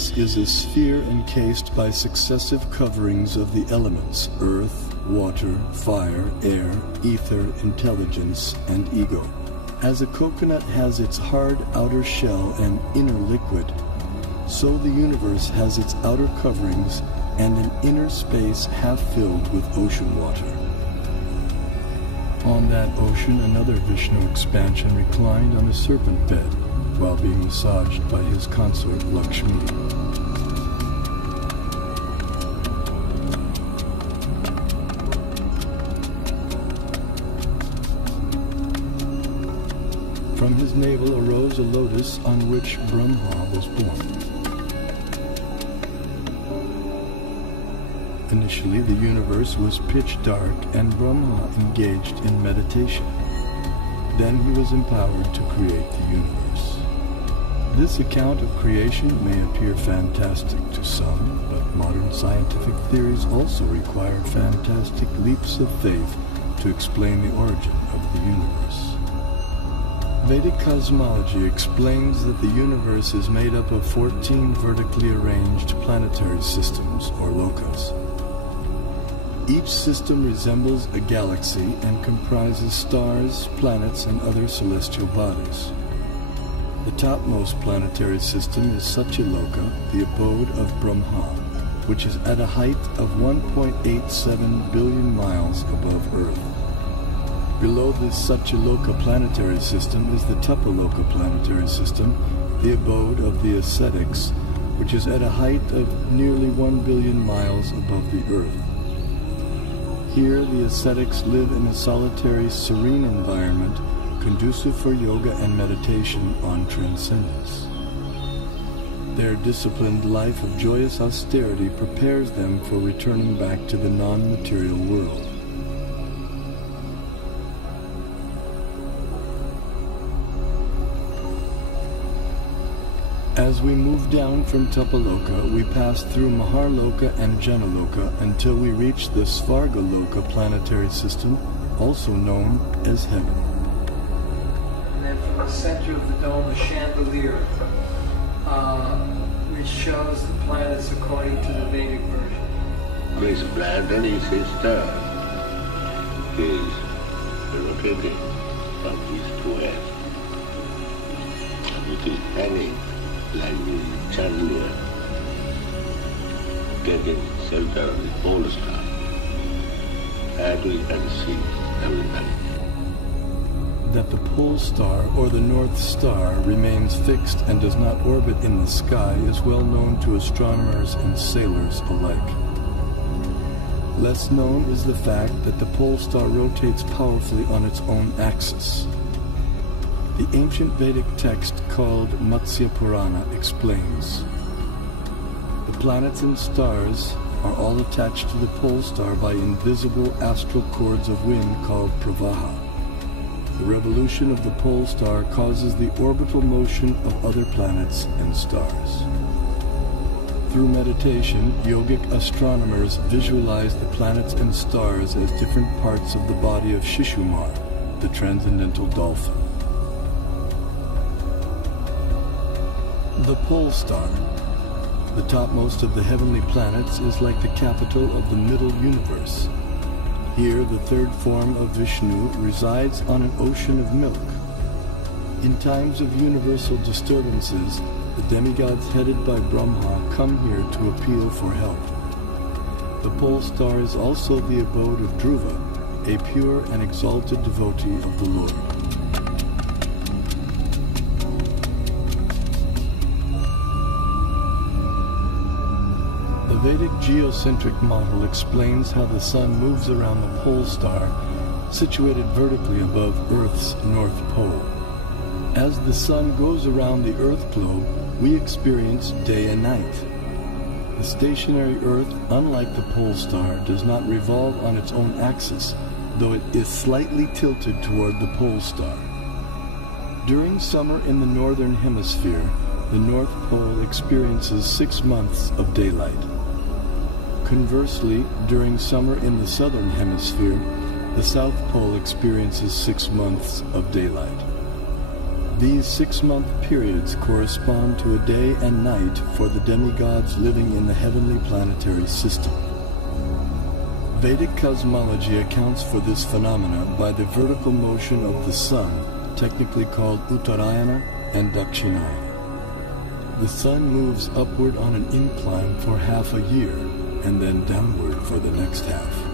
universe is a sphere encased by successive coverings of the elements: earth, water, fire, air, ether, intelligence, and ego. As a coconut has its hard outer shell and inner liquid, so the universe has its outer coverings and an inner space half filled with ocean water. On that ocean, another Vishnu expansion reclined on a serpent bed while being massaged by his consort Lakshmi. From his navel arose a lotus on which Brahma was born. Initially, the universe was pitch dark and Brahma engaged in meditation. Then he was empowered to create the universe. This account of creation may appear fantastic to some, but modern scientific theories also require fantastic leaps of faith to explain the origin of the universe. Vedic cosmology explains that the universe is made up of 14 vertically arranged planetary systems, or lokas. Each system resembles a galaxy and comprises stars, planets, and other celestial bodies. The topmost planetary system is Satyaloka, the abode of Brahma, which is at a height of 1.87 billion miles above Earth. Below this Satyaloka planetary system is the Tapaloka planetary system, the abode of the ascetics, which is at a height of nearly 1 billion miles above the Earth. Here, the ascetics live in a solitary, serene environment conducive for yoga and meditation on transcendence. Their disciplined life of joyous austerity prepares them for returning back to the non-material world. As we move down from Tapaloka, we pass through Maharloka and Janaloka until we reach the Svargaloka planetary system, also known as Heaven. And then from the center of the dome, a chandelier, which shows the planets according to the Vedic version. This planet is a star. It is rotating from east to west. And it is hanging like the chandelier, getting shelter of the pole star. And we can see everything. That the pole star, or the North Star, remains fixed and does not orbit in the sky is well known to astronomers and sailors alike. Less known is the fact that the pole star rotates powerfully on its own axis. The ancient Vedic text called Matsya Purana explains, the planets and stars are all attached to the pole star by invisible astral cords of wind called pravaha. The revolution of the pole star causes the orbital motion of other planets and stars. Through meditation, yogic astronomers visualize the planets and stars as different parts of the body of Shishumar, the transcendental dolphin. The pole star, the topmost of the heavenly planets, is like the capital of the middle universe. Here, the third form of Vishnu resides on an ocean of milk. In times of universal disturbances, the demigods headed by Brahma come here to appeal for help. The pole star is also the abode of Dhruva, a pure and exalted devotee of the Lord. The Vedic geocentric model explains how the sun moves around the pole star, situated vertically above Earth's north pole. As the sun goes around the Earth globe, we experience day and night. The stationary Earth, unlike the pole star, does not revolve on its own axis, though it is slightly tilted toward the pole star. During summer in the northern hemisphere, the North Pole experiences 6 months of daylight. Conversely, during summer in the southern hemisphere, the South Pole experiences 6 months of daylight. These 6-month periods correspond to a day and night for the demigods living in the heavenly planetary system. Vedic cosmology accounts for this phenomena by the vertical motion of the sun, technically called Uttarayana and Dakshinayana. The sun moves upward on an incline for half a year, and then downward for the next half.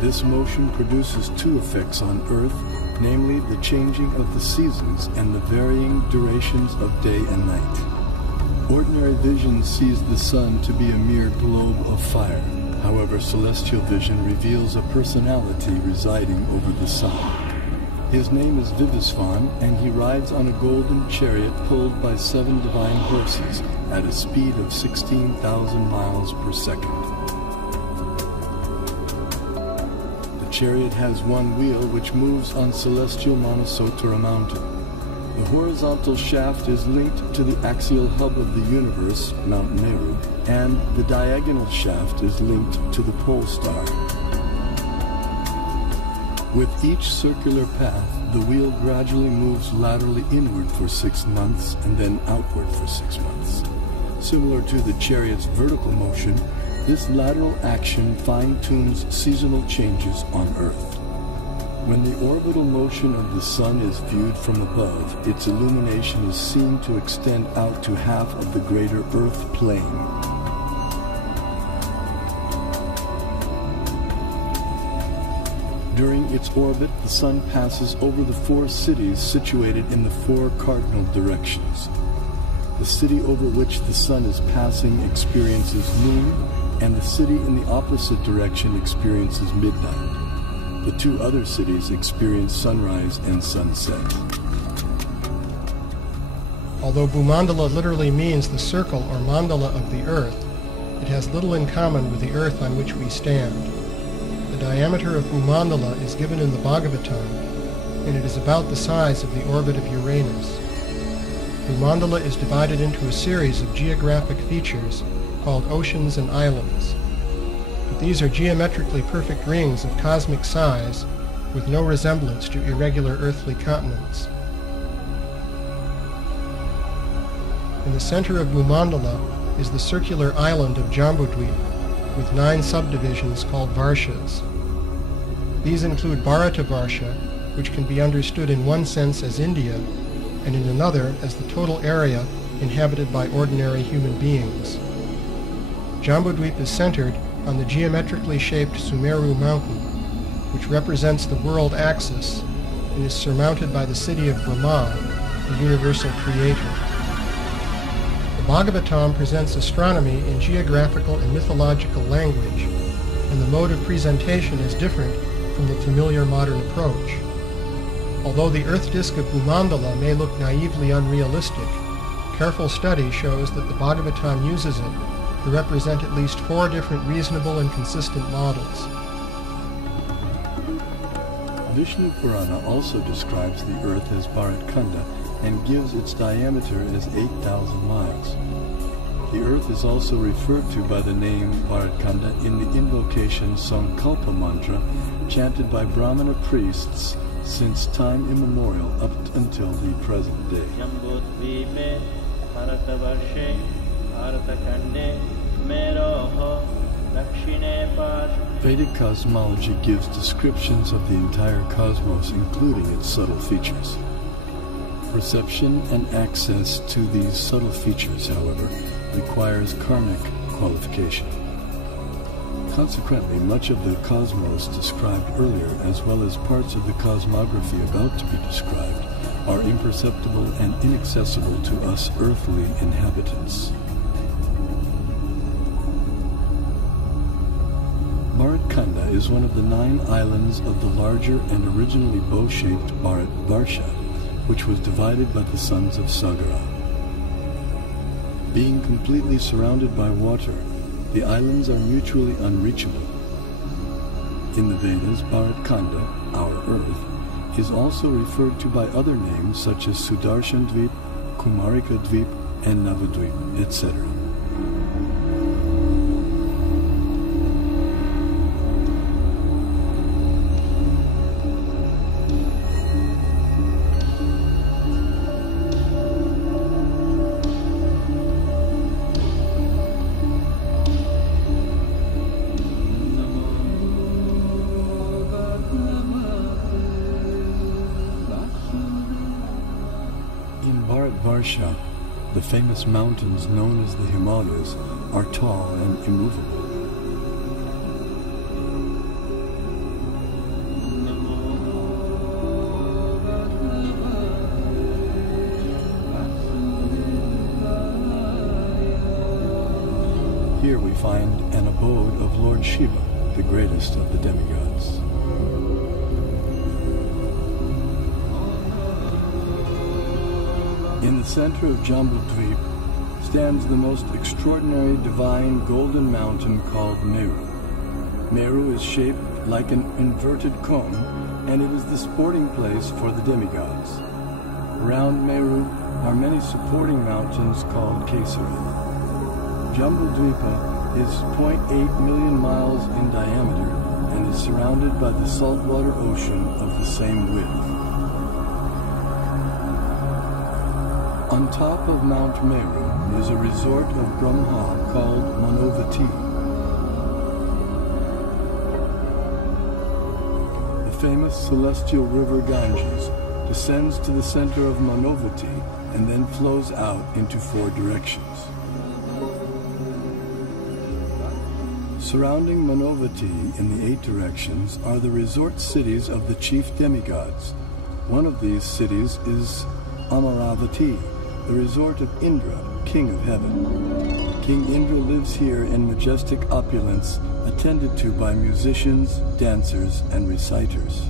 This motion produces 2 effects on Earth, namely the changing of the seasons and the varying durations of day and night. Ordinary vision sees the sun to be a mere globe of fire. However, celestial vision reveals a personality residing over the sun. His name is Vivasvan, and he rides on a golden chariot pulled by 7 divine horses at a speed of 16,000 miles per second. The chariot has 1 wheel which moves on celestial Manasotara mountain. The horizontal shaft is linked to the axial hub of the universe, Mount Meru, and the diagonal shaft is linked to the pole star. With each circular path, the wheel gradually moves laterally inward for 6 months and then outward for 6 months. Similar to the chariot's vertical motion, this lateral action fine-tunes seasonal changes on Earth. When the orbital motion of the sun is viewed from above, its illumination is seen to extend out to half of the greater Earth plane. During its orbit, the sun passes over the 4 cities situated in the 4 cardinal directions. The city over which the sun is passing experiences noon, and the city in the opposite direction experiences midnight. The 2 other cities experience sunrise and sunset. Although Bhumandala literally means the circle or mandala of the Earth, it has little in common with the Earth on which we stand. The diameter of Bhumandala is given in the Bhagavatam, and it is about the size of the orbit of Uranus. Bhumandala is divided into a series of geographic features called oceans and islands. But these are geometrically perfect rings of cosmic size with no resemblance to irregular earthly continents. In the center of Bhumandala is the circular island of Jambudvip, with 9 subdivisions called Varshas. These include Bharatavarsha, which can be understood in one sense as India, and in another as the total area inhabited by ordinary human beings. Jambudvip is centered on the geometrically shaped Sumeru mountain, which represents the world axis and is surmounted by the city of Brahma, the universal creator. The Bhagavatam presents astronomy in geographical and mythological language, and the mode of presentation is different from the familiar modern approach. Although the Earth disk of Bhumandala may look naively unrealistic, careful study shows that the Bhagavatam uses it to represent at least 4 different reasonable and consistent models. Vishnu Purana also describes the Earth as Bharatkanda and gives its diameter as 8,000 miles. The Earth is also referred to by the name Bharatkanda in the invocation Sankalpa mantra chanted by Brahmana priests since time immemorial up until the present day. Vedic cosmology gives descriptions of the entire cosmos, including its subtle features. Perception and access to these subtle features, however, requires karmic qualification. Consequently, much of the cosmos described earlier, as well as parts of the cosmography about to be described, are imperceptible and inaccessible to us earthly inhabitants. Bharatkanda is one of the 9 islands of the larger and originally bow-shaped Bharatvarsha, which was divided by the sons of Sagara. Being completely surrounded by water, the islands are mutually unreachable. In the Vedas, Bharatkanda, our Earth, is also referred to by other names such as Sudarshan Dvip, Kumarika Dvip, and Navadvip, etc. Shesha, the famous mountains known as the Himalayas are tall and immovable. Here we find an abode of Lord Shiva, the greatest of the demigods. In the center of Jambudvip stands the most extraordinary divine golden mountain called Meru. Meru is shaped like an inverted cone, and it is the sporting place for the demigods. Around Meru are many supporting mountains called Kesari. Jambudvipa is 0.8 million miles in diameter and is surrounded by the saltwater ocean of the same width. On top of Mount Meru is a resort of Brahma called Manavati. The famous celestial river Ganges descends to the center of Manavati and then flows out into 4 directions. Surrounding Manavati in the 8 directions are the resort cities of the chief demigods. One of these cities is Amaravati, the resort of Indra, king of heaven. King Indra lives here in majestic opulence, attended to by musicians, dancers, and reciters.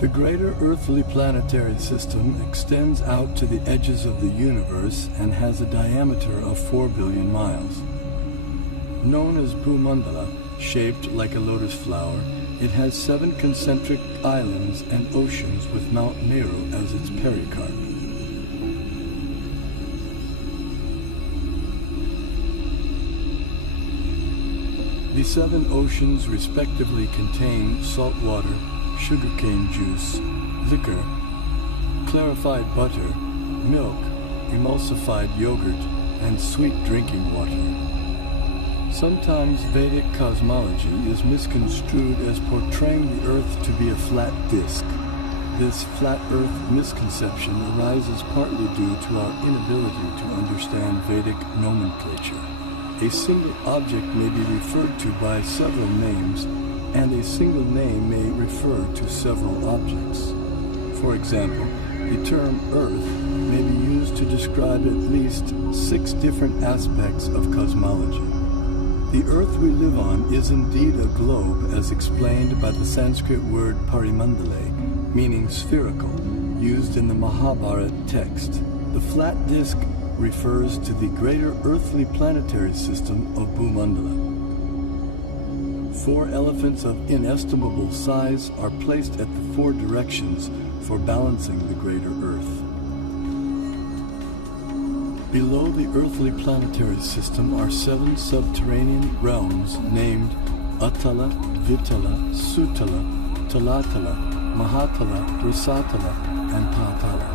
The greater earthly planetary system extends out to the edges of the universe and has a diameter of 4 billion miles. Known as Bhumandala, shaped like a lotus flower, it has 7 concentric islands and oceans with Mount Meru as its pericarp. The 7 oceans respectively contain salt water, sugarcane juice, liquor, clarified butter, milk, emulsified yogurt, and sweet drinking water. Sometimes Vedic cosmology is misconstrued as portraying the Earth to be a flat disk. This flat Earth misconception arises partly due to our inability to understand Vedic nomenclature. A single object may be referred to by several names, and a single name may refer to several objects. For example, the term Earth may be used to describe at least 6 different aspects of cosmology. The Earth we live on is indeed a globe, as explained by the Sanskrit word parimandale, meaning spherical, used in the Mahabharata text. The flat disk refers to the greater earthly planetary system of Bhumandala. 4 elephants of inestimable size are placed at the 4 directions for balancing the greater Earth. Below the earthly planetary system are 7 subterranean realms named Atala, Vitala, Sutala, Talatala, Mahatala, Risatala, and Patala,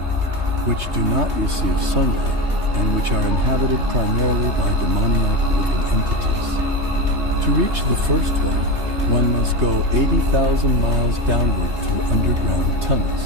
which do not receive sunlight and which are inhabited primarily by demoniac living entities. To reach the first one must go 80,000 miles downward through underground tunnels.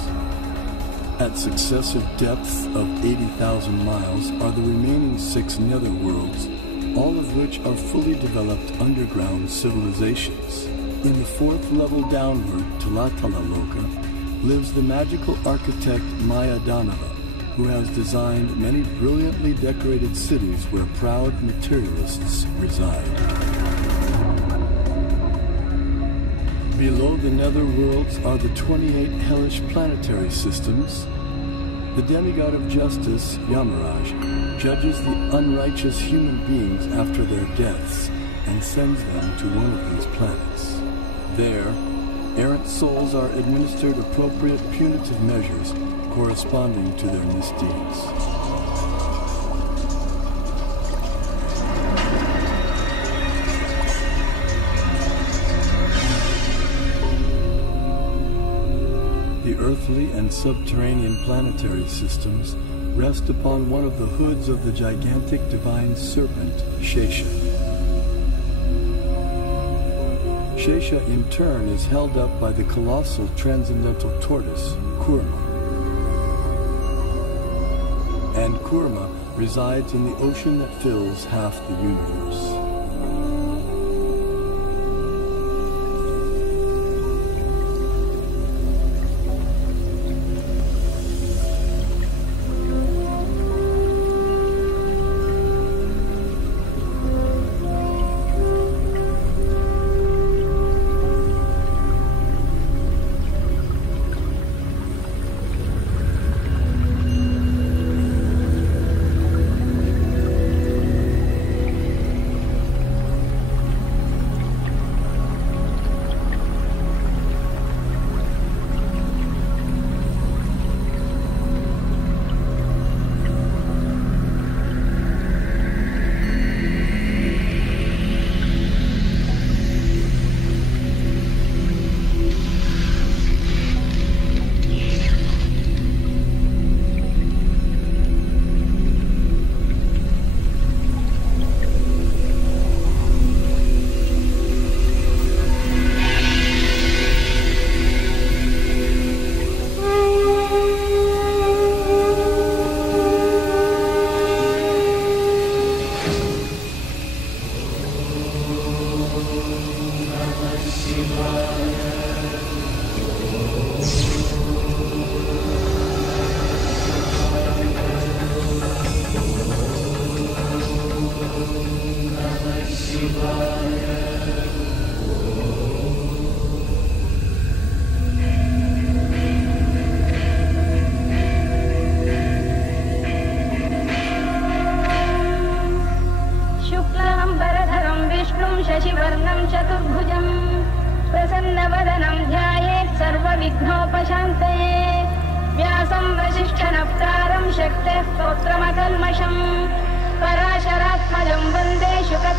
At successive depths of 80,000 miles are the remaining 6 netherworlds, all of which are fully developed underground civilizations. In the 4th level downward, Talatala Loka, lives the magical architect Maya Danava, who has designed many brilliantly decorated cities where proud materialists reside. Below the netherworlds are the 28 hellish planetary systems. The demigod of justice, Yamaraj, judges the unrighteous human beings after their deaths and sends them to one of these planets. There, errant souls are administered appropriate punitive measures corresponding to their misdeeds. The earthly and subterranean planetary systems rest upon one of the hoods of the gigantic divine serpent, Shesha. Shesha in turn is held up by the colossal transcendental tortoise, Kurma. Kurma resides in the ocean that fills half the universe. पराशरात्मजं Vande Shuk